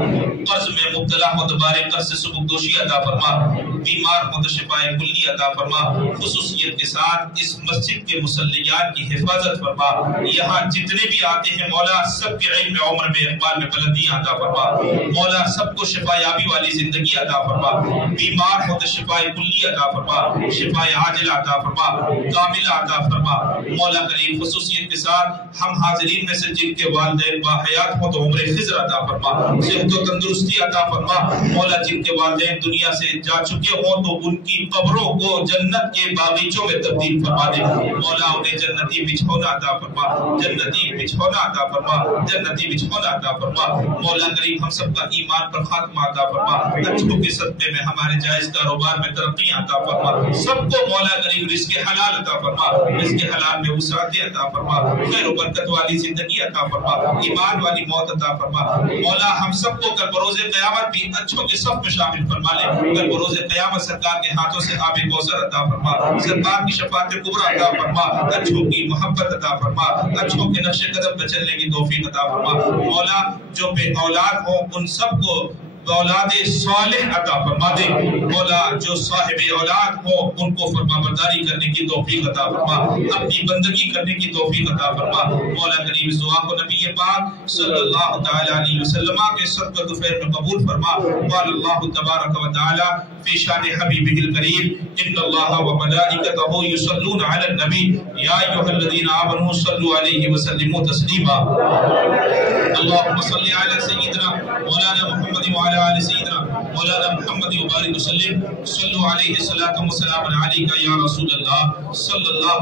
قرض میں مبتلا ہو دوبارے قرض سے سبکدوشی عطا فرما بیمار ہو تو شفائے کلی عطا فرما خصوصیت کے ساتھ اس مسجد کے مصلیان کی حفاظت فرما یہاں جتنے بھی آتے ہیں مولا سب کے علم عمر میں اقبال میں بلندیاں عطا فرما مولا سب کو شفا یابی والی زندگی عطا فرما بیمار ہو تو شفائے کلی عطا فرما شفائے عاجلہ عطا فرما کاملہ عطا فرما مولا کریم خصوصیت کے ساتھ ہم حاضرین میں سے جن کے والدین باحیات ہو تو عمر خضر عطا فرما صحت و تندرستی عطا فرما مولا جن کے والدین دنیا سے جا چکے ہوں تو ان کی قبروں کو جنت کے باغیچوں میں تبدیل فرما دے مولا انہیں جنتی بچھونا عطا فرما جنتی بچھونا عطا فرما جنتی بچھونا عطا فرما مولا کریم ہم سب کا ایمان پر خاتمہ عطا فرما اچھوں کے صدقے میں ہمارے جائز کاروبار میں ترقی عطا فرما سب کو مولا کریم رزق حلال عطا فرما رزق حلال میں وسعت عطا فرما خیر و برکت والی زندگی عطا فرما ایمان والی موت عطا فرما مولا ہم سب کو کل بروز قیامت بھی اچھوں کے صف میں شامل فرما لے کل بروز قیامت سرکار کے ہاتھوں سے آب کوثر عطا فرما سرکار کی شفاعت کبریٰ عطا فرما اچھوں کی محبت عطا فرما اچھوں کے نقش قدم پہ چلنے کی توفیق عطا فرما مولا جو بے اولاد ہوں ان سب کو اولاد صالح عطا فرما دے مولا جو صاحب اولاد ہو ان کو فرما برداری کرنے کی توفیق عطا فرما اپنی بندگی کرنے کی توفیق عطا فرما مولا کریم اس دعا کو نبی پاک صلی اللہ تعالی علیہ وسلم کے صدقہ خیر میں قبول فرما قال اللہ تبارک و تعالی فی شان حبیبہ الکریم ان اللہ وملائکتہ یصلون علی النبی یا ایھا الذین آمنوا صلوا علیہ وسلموا تسلیما اللهم صل علی سیدنا مولانا محمد وعلى آل سيدنا مولانا محمد وبارك وسلم صلوا عليه الصلاة والسلام عليك يا رسول الله صلى الله